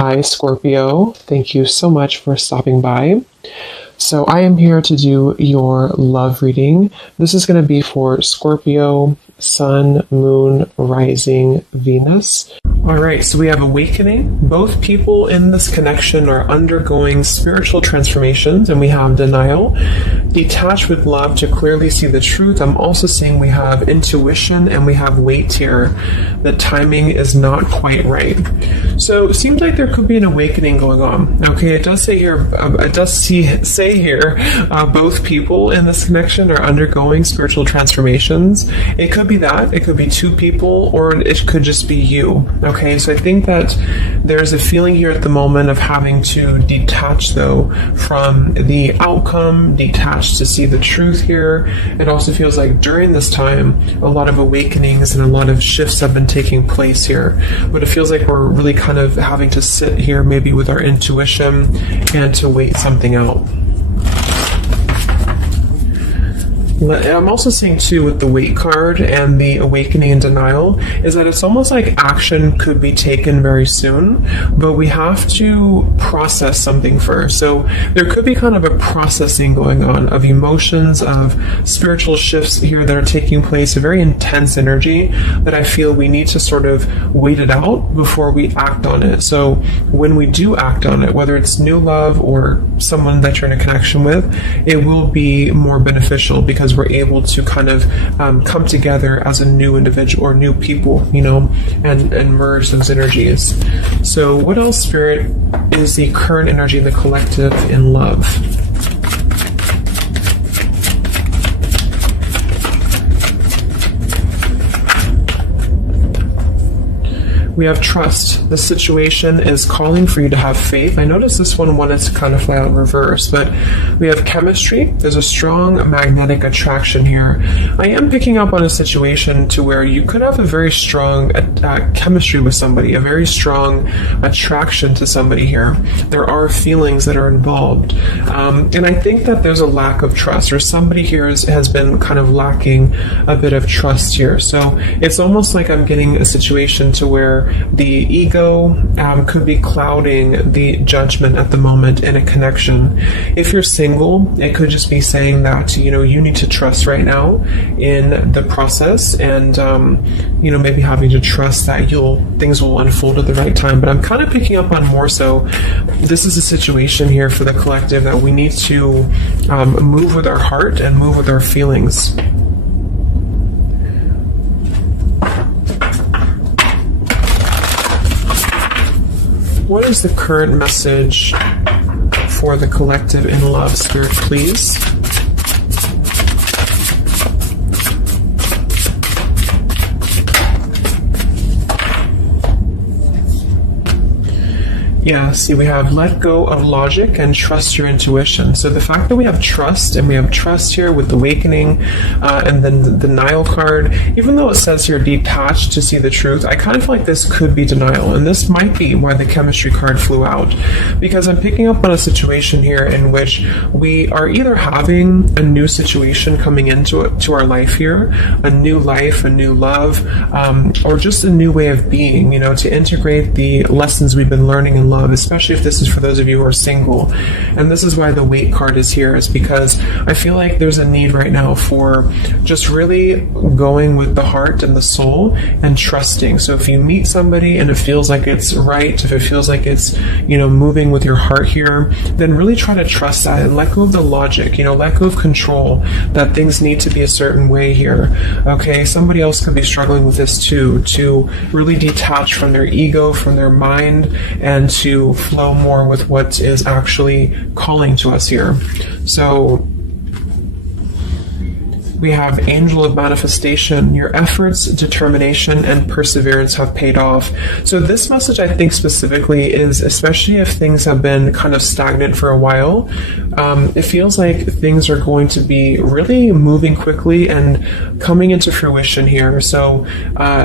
Hi, Scorpio. Thank you so much for stopping by. So I am here to do your love reading. This is going to be for Scorpio, Sun, Moon, Rising, Venus. All right, so we have awakening. Both people in this connection are undergoing spiritual transformations, and we have denial. Detached with love to clearly see the truth. I'm also seeing we have intuition and we have weight here. The timing is not quite right. So it seems like there could be an awakening going on. Okay, it does say here, both people in this connection are undergoing spiritual transformations. It could be that, it could be two people, or it could just be you. Okay, so I think that there's a feeling here at the moment of having to detach though from the outcome, detach to see the truth here. It also feels like during this time, a lot of awakenings and a lot of shifts have been taking place here. But it feels like we're really kind of having to sit here maybe with our intuition and to wait something out. I'm also seeing too with the weight card and the awakening and denial is that it's almost like action could be taken very soon, but we have to process something first. So there could be kind of a processing going on of emotions, of spiritual shifts here that are taking place, a very intense energy that I feel we need to sort of wait it out before we act on it. So when we do act on it, whether it's new love or someone that you're in a connection with, it will be more beneficial because we're able to kind of come together as a new individual or new people, and merge those energies. So what else, Spirit, is the current energy in the collective in love? We have trust. The situation is calling for you to have faith. I noticed this one wanted to kind of fly out in reverse, but we have chemistry. There's a strong magnetic attraction here. I am picking up on a situation to where you could have a very strong chemistry with somebody, a very strong attraction to somebody here. There are feelings that are involved. And I think that there's a lack of trust, or somebody here has been kind of lacking a bit of trust here. So it's almost like I'm getting a situation to where the ego could be clouding the judgment at the moment in a connection. If you're single, it could just be saying that, you need to trust right now in the process and, maybe having to trust that things will unfold at the right time. But I'm kind of picking up on more so, this is a situation here for the collective that we need to move with our heart and move with our feelings. What is the current message for the collective in love, Spirit, please? Yeah, see, we have let go of logic and trust your intuition. So the fact that we have trust, and we have trust here with the awakening, and then the denial card, even though it says here detached to see the truth, I kind of feel like this could be denial. And this might be why the chemistry card flew out. Because I'm picking up on a situation here in which we are either having a new situation coming into our life here, a new life, a new love, or just a new way of being, to integrate the lessons we've been learning in love, especially if this is for those of you who are single. And this is why the weight card is here, is because I feel like there's a need right now for just really going with the heart and the soul and trusting. So if you meet somebody and it feels like it's right, if it feels like it's, moving with your heart here, then really try to trust that and let go of the logic, let go of control, that things need to be a certain way here. Okay, somebody else could be struggling with this too, to really detach from their ego, from their mind, and to flow more with what is actually calling to us here. So we have Angel of Manifestation. Your efforts, determination, and perseverance have paid off. So this message, I think specifically, is especially if things have been kind of stagnant for a while, it feels like things are going to be really moving quickly and coming into fruition here. So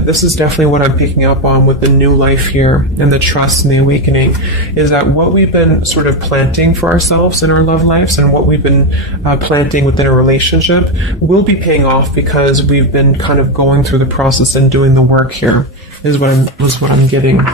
this is definitely what I'm picking up on with the new life here and the trust and the awakening, is that what we've been sort of planting for ourselves in our love lives and what we've been planting within a relationship will be paying off because we've been kind of going through the process and doing the work here, is what I'm getting.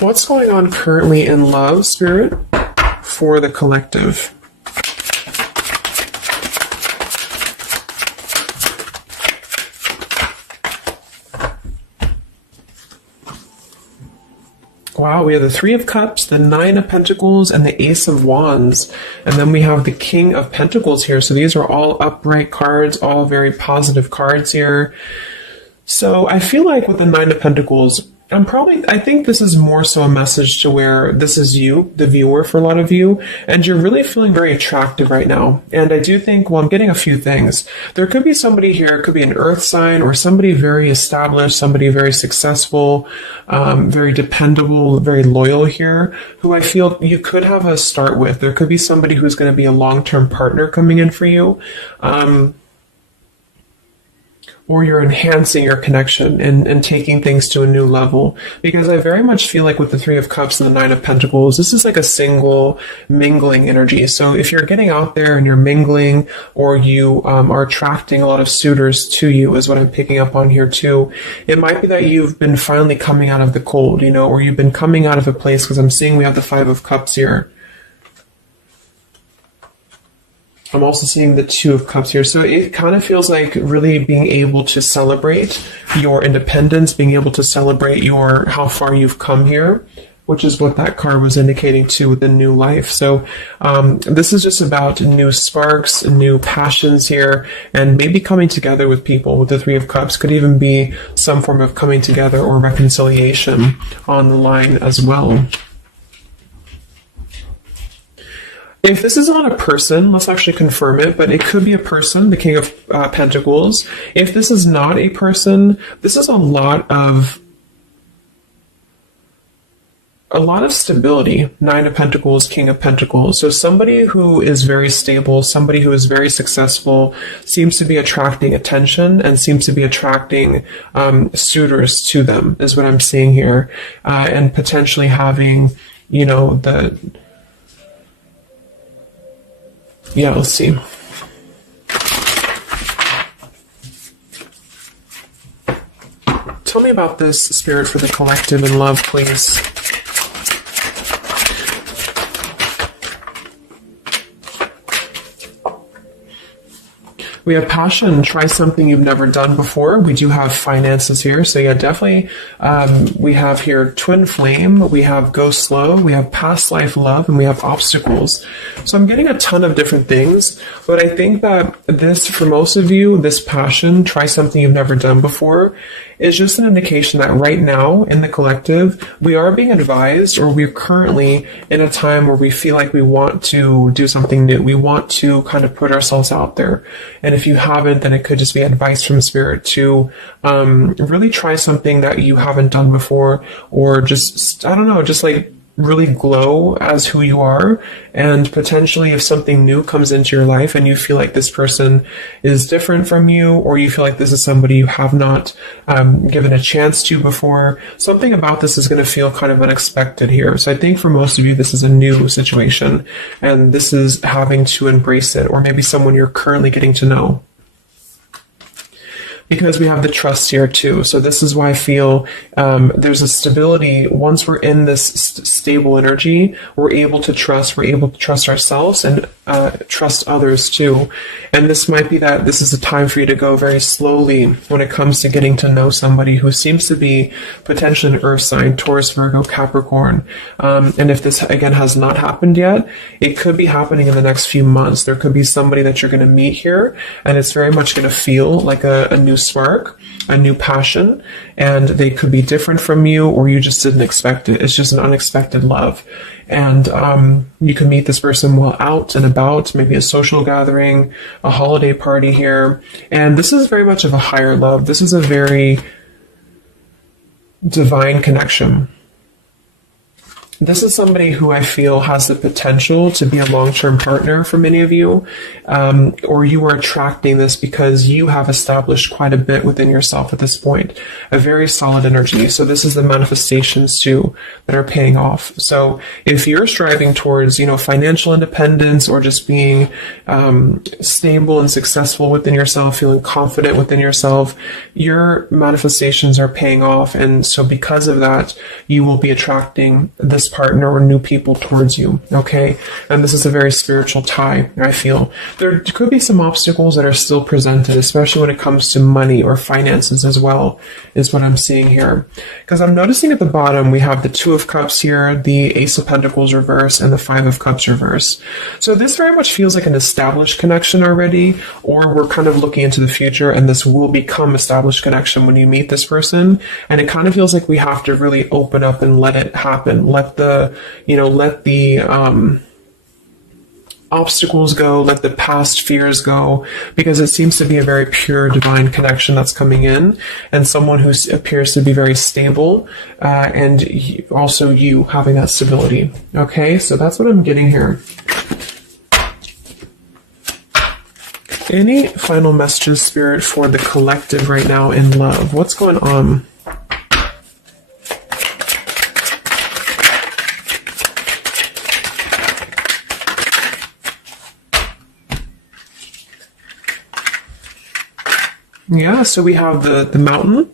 What's going on currently in love, Spirit, for the collective? Wow, we have the Three of Cups, the Nine of Pentacles, and the Ace of Wands. And then we have the King of Pentacles here. So these are all upright cards, all very positive cards here. So I feel like with the Nine of Pentacles, I think this is more so a message to where this is you, the viewer, for a lot of you, and you're really feeling very attractive right now. And I do think, well, I'm getting a few things. There could be somebody here, it could be an earth sign or somebody very established, somebody very successful, very dependable, very loyal here, who I feel you could have a start with. There could be somebody who's going to be a long-term partner coming in for you. Or you're enhancing your connection and taking things to a new level. Because I very much feel like with the Three of Cups and the Nine of Pentacles, this is like a single mingling energy. So if you're getting out there and you're mingling, or you are attracting a lot of suitors to you, is what I'm picking up on here too. It might be that you've been finally coming out of the cold, or you've been coming out of a place, because I'm seeing we have the Five of Cups here. I'm also seeing the Two of Cups here. So it kind of feels like really being able to celebrate your independence, being able to celebrate how far you've come here, which is what that card was indicating too, with the new life. So this is just about new sparks, new passions here, and maybe coming together with people. With the Three of Cups could even be some form of coming together or reconciliation on the line as well. If this is not a person, let's actually confirm it, but it could be a person, the King of Pentacles. If this is not a person, this is a lot of stability. Nine of Pentacles, King of Pentacles. So somebody who is very stable, somebody who is very successful, seems to be attracting attention and seems to be attracting suitors to them, is what I'm seeing here. And potentially having, let's see. Tell me about this, Spirit, for the collective in love, please. We have passion. Try something you've never done before. We do have finances here. So yeah, definitely. We have here twin flame. We have go slow. We have past life love, and we have obstacles. So I'm getting a ton of different things, but I think that this, for most of you, this passion, try something you've never done before, is just an indication that right now in the collective, we are being advised, or we're currently in a time where we feel like we want to do something new. We want to kind of put ourselves out there. And if you haven't, then it could just be advice from Spirit to really try something that you haven't done before, or just like really glow as who you are. And potentially if something new comes into your life and you feel like this person is different from you, or you feel like this is somebody you have not given a chance to before, something about this is going to feel kind of unexpected here. So I think for most of you, this is a new situation, and this is having to embrace it, or maybe someone you're currently getting to know. Because we have the trust here too. So this is why I feel there's a stability. Once we're in this stable energy, we're able to trust ourselves and trust others too. And this might be that this is a time for you to go very slowly when it comes to getting to know somebody who seems to be potentially an earth sign, Taurus, Virgo, Capricorn. And if this again has not happened yet, it could be happening in the next few months. There could be somebody that you're going to meet here, and it's very much going to feel like a new spark, a new passion, and they could be different from you, or you just didn't expect it. It's just an unexpected love. And you can meet this person while out and about, maybe a social gathering, a holiday party here. And this is very much of a higher love. This is a very divine connection. This is somebody who I feel has the potential to be a long-term partner for many of you, or you are attracting this because you have established quite a bit within yourself at this point, a very solid energy. So this is the manifestations too that are paying off. So if you're striving towards, financial independence or just being stable and successful within yourself, feeling confident within yourself, your manifestations are paying off. And so because of that, you will be attracting this partner or new people towards you. Okay. And this is a very spiritual tie, I feel. There could be some obstacles that are still presented, especially when it comes to money or finances as well, is what I'm seeing here. Because I'm noticing at the bottom, we have the Two of Cups here, the Ace of Pentacles reverse, and the Five of Cups reverse. So this very much feels like an established connection already, or we're kind of looking into the future and this will become established connection when you meet this person. And it kind of feels like we have to really open up and let it happen. Let the obstacles go, let the past fears go, because it seems to be a very pure divine connection that's coming in, and someone who appears to be very stable, and also you having that stability. Okay, so that's what I'm getting here. Any final messages, Spirit, for the collective right now in love? What's going on? Yeah, so we have the mountain,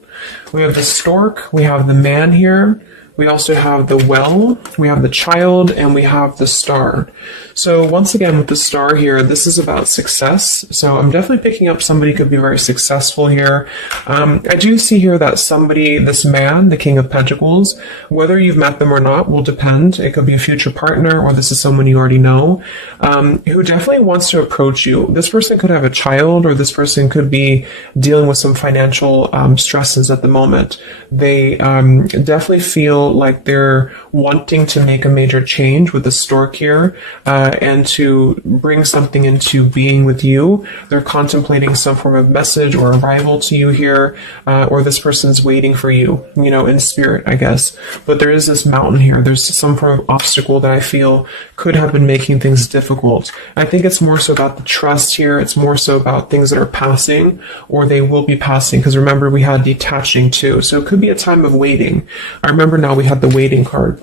we have the stork, we have the man here, we also have the well, we have the child, and we have the star. So once again, with the star here, this is about success. So I'm definitely picking up somebody could be very successful here. I do see here that somebody, this man, the King of Pentacles, whether you've met them or not will depend. It could be a future partner, or this is someone you already know, who definitely wants to approach you. This person could have a child, or this person could be dealing with some financial stresses at the moment. They definitely feel like they're wanting to make a major change with the stork here, and to bring something into being with you. They're contemplating some form of message or arrival to you here, or this person's waiting for you, in spirit, I guess. But there is this mountain here. There's some form of obstacle that I feel could have been making things difficult. I think it's more so about the trust here. It's more so about things that are passing, or they will be passing, because remember, we had detaching too. So it could be a time of waiting. I remember now we had the waiting card.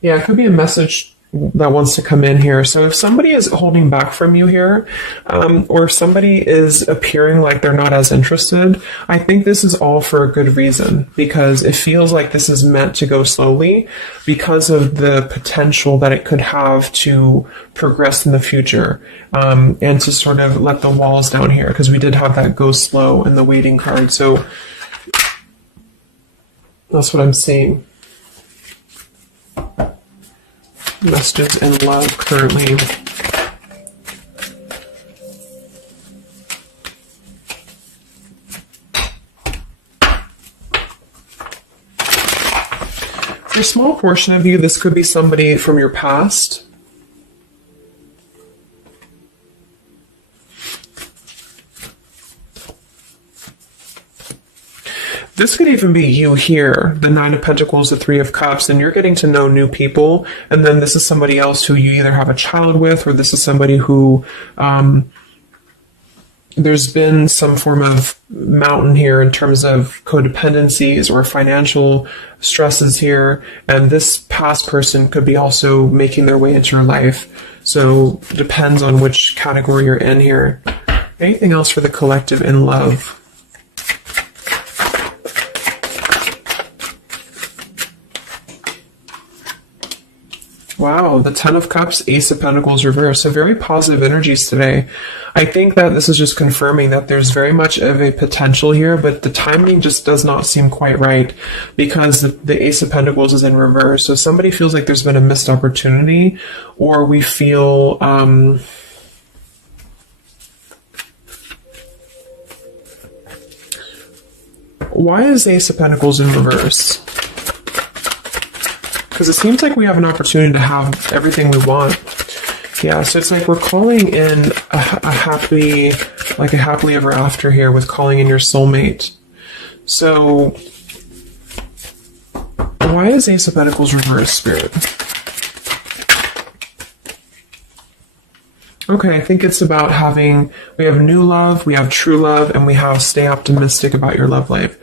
Yeah, it could be a message that wants to come in here. So if somebody is holding back from you here, or if somebody is appearing like they're not as interested, I think this is all for a good reason, because it feels like this is meant to go slowly because of the potential that it could have to progress in the future, and to sort of let the walls down here, because we did have that go slow in the waiting card. So that's what I'm seeing. Messages in love currently. For a small portion of you, this could be somebody from your past. This could even be you here, the Nine of Pentacles, the Three of Cups, and you're getting to know new people. And then this is somebody else who you either have a child with, or this is somebody who there's been some form of mountain here in terms of codependencies or financial stresses here. And this past person could be also making their way into your life. So it depends on which category you're in here. Anything else for the collective in love? Wow, the Ten of Cups, Ace of Pentacles reverse. So very positive energies today. I think that this is just confirming that there's very much of a potential here, but the timing just does not seem quite right, because the Ace of Pentacles is in reverse. So somebody feels like there's been a missed opportunity, or we feel why is Ace of Pentacles in reverse? Because it seems like we have an opportunity to have everything we want. Yeah, so it's like we're calling in a happily ever after here, with calling in your soulmate. So why why is Ace of Pentacles reversed, Spirit? Okay, I think it's about we have new love, we have true love, and we have stay optimistic about your love life.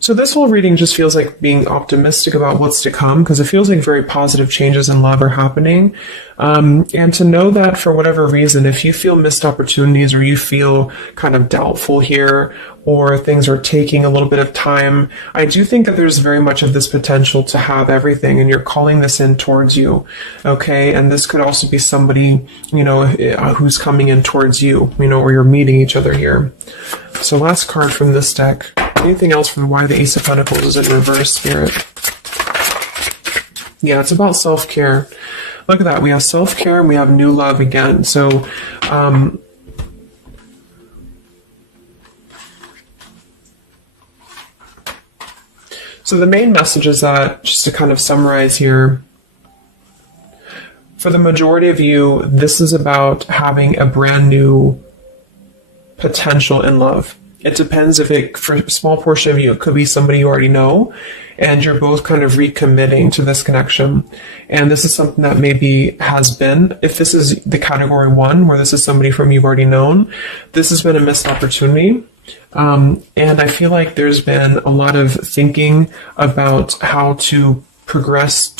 So this whole reading just feels like being optimistic about what's to come, because it feels like very positive changes in love are happening. And to know that for whatever reason, if you feel missed opportunities or you feel kind of doubtful here, or things are taking a little bit of time, I do think that there's very much of this potential to have everything, and you're calling this in towards you. Okay. And this could also be somebody, you know, who's coming in towards you, you know, or you're meeting each other here. So last card from this deck. Anything else from why the Ace of Pentacles is in reverse, Spirit? Yeah, it's about self-care. Look at that. We have self-care and we have new love again. So, so the main message is that, just to kind of summarize here, for the majority of you, this is about having a brand new potential in love. It depends for a small portion of you, it could be somebody you already know, and you're both kind of recommitting to this connection. And this is something that maybe has been, if this is the category 1, where this is somebody from you've already known, this has been a missed opportunity. And I feel like there's been a lot of thinking about how to progress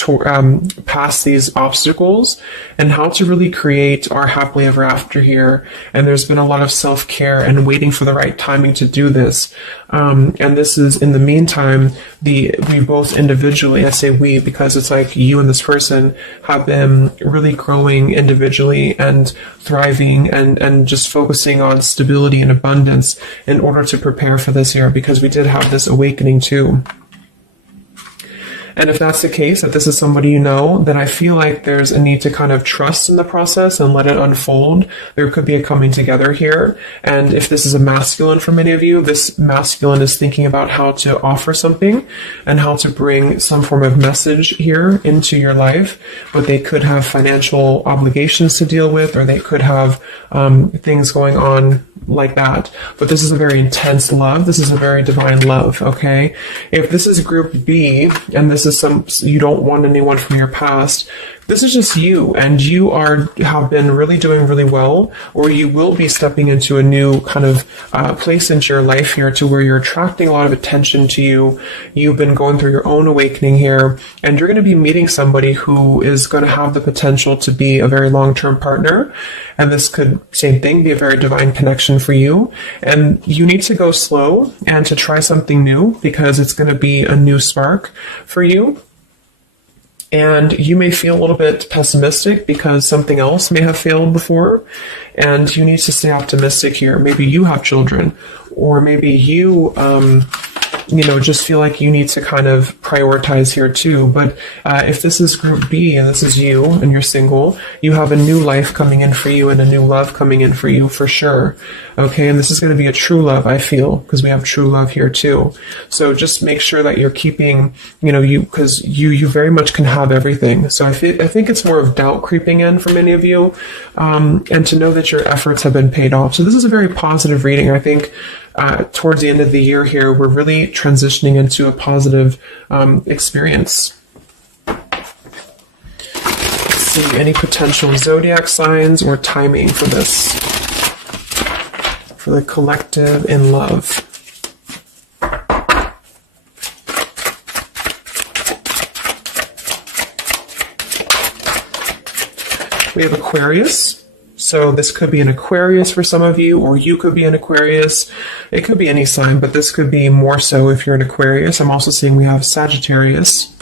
past these obstacles and how to really create our happily ever after here. And there's been a lot of self-care and waiting for the right timing to do this. And this is, in the meantime, we both individually, I say we because it's like you and this person have been really growing individually and thriving and just focusing on stability and abundance in order to prepare for this year, because we did have this awakening too. And if that's the case, that this is somebody you know, then I feel like there's a need to kind of trust in the process and let it unfold. There could be a coming together here. And if this is a masculine for many of you, this masculine is thinking about how to offer something and how to bring some form of message here into your life. But they could have financial obligations to deal with, or they could have things going on like that. But this is a very intense love. This is a very divine love, okay? If this is group B, and this is you don't want anyone from your past, this is just you, and you have been really doing really well, or you will be stepping into a new kind of place into your life here, to where you're attracting a lot of attention to you. You've been going through your own awakening here, and you're going to be meeting somebody who is going to have the potential to be a very long-term partner. And this could, same thing, be a very divine connection for you. And you need to go slow and to try something new, because it's going to be a new spark for you. And you may feel a little bit pessimistic because something else may have failed before, and you need to stay optimistic here. Maybe you have children, or maybe you, just feel like you need to kind of prioritize here too. But if this is group B and this is you and you're single, you have a new life coming in for you and a new love coming in for you for sure. Okay, and this is going to be a true love, I feel, because we have true love here too. So just make sure that you're keeping, because you very much can have everything. So I think it's more of doubt creeping in for many of you, and to know that your efforts have been paid off. So this is a very positive reading. I think towards the end of the year here, we're really transitioning into a positive experience. Let's see, any potential zodiac signs or timing for this, for the collective in love. We have Aquarius. So this could be an Aquarius for some of you, or you could be an Aquarius. It could be any sign, but this could be more so if you're an Aquarius. I'm also seeing we have Sagittarius.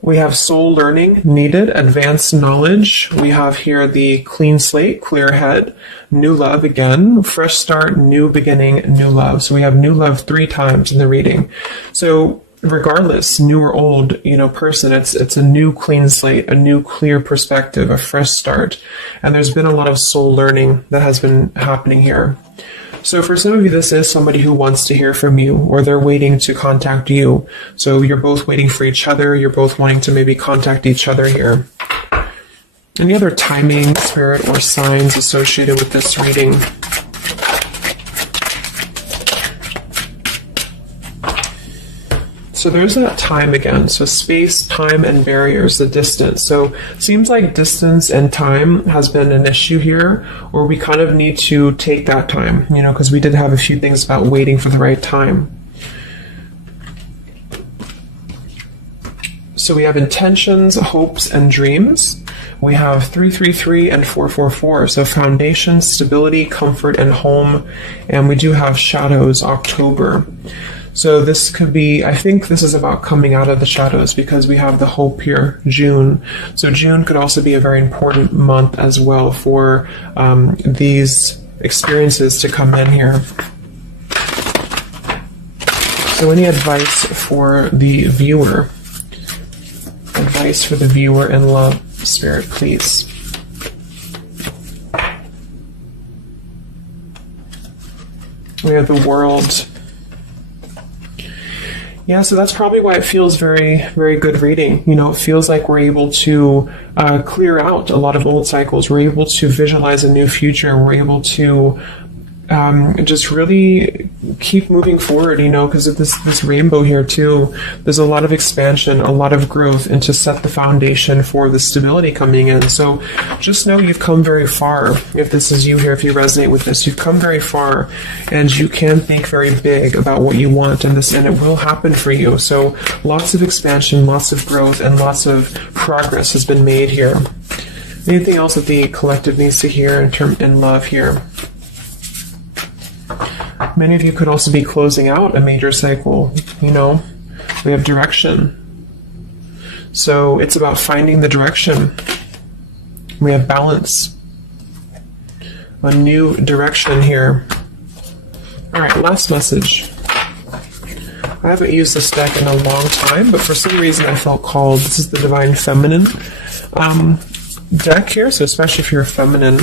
We have soul learning needed, advanced knowledge. We have here the clean slate, clear head, new love again, fresh start, new beginning, new love. So we have new love 3 times in the reading. So regardless, new or old, person, it's a new clean slate, a new clear perspective, a fresh start. And there's been a lot of soul learning that has been happening here. So for some of you, this is somebody who wants to hear from you, or they're waiting to contact you. So you're both waiting for each other. You're both wanting to maybe contact each other here. Any other timing, spirit, or signs associated with this reading? So there's that time again. So space, time, and barriers, the distance. So it seems like distance and time has been an issue here, or we kind of need to take that time, you know, because we did have a few things about waiting for the right time. So we have intentions, hopes, and dreams. We have 333 and 444. So foundation, stability, comfort, and home. And we do have shadows, October. So this could be, I think this is about coming out of the shadows because we have the hope here, June. So June could also be a very important month as well for these experiences to come in here. So any advice for the viewer? Advice for the viewer in love, Spirit, please. We have the World. Yeah, so that's probably why it feels very, very good reading. You know, it feels like we're able to clear out a lot of old cycles. We're able to visualize a new future. We're able to just really keep moving forward, you know, because of this rainbow here too. There's a lot of expansion, a lot of growth, and to set the foundation for the stability coming in. So just know you've come very far. If this is you here, if you resonate with this, you've come very far, and you can think very big about what you want, and it will happen for you. So lots of expansion, lots of growth, and lots of progress has been made here. Anything else that the collective needs to hear in love here? Many of you could also be closing out a major cycle, you know. We have direction. So it's about finding the direction. We have balance. A new direction here. All right, last message. I haven't used this deck in a long time, but for some reason I felt called. This is the Divine Feminine deck here, so especially if you're feminine.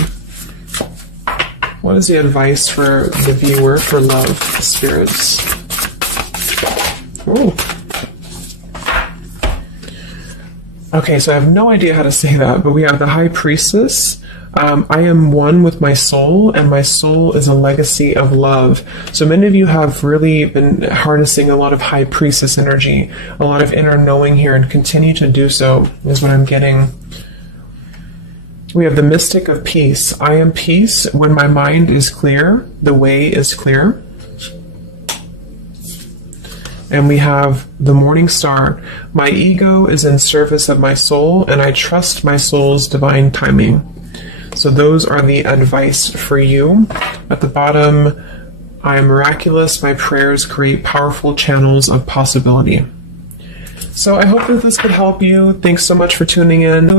What is the advice for the viewer for love, spirits? Ooh. Okay, so I have no idea how to say that, but we have the High Priestess. I am one with my soul, and my soul is a legacy of love. So many of you have really been harnessing a lot of High Priestess energy, a lot of inner knowing here, and continue to do so, is what I'm getting. We have the Mystic of Peace. I am peace when my mind is clear, the way is clear. And we have the Morning Star. My ego is in service of my soul, and I trust my soul's divine timing. So those are the advice for you. At the bottom, I am miraculous. My prayers create powerful channels of possibility. So I hope that this could help you. Thanks so much for tuning in.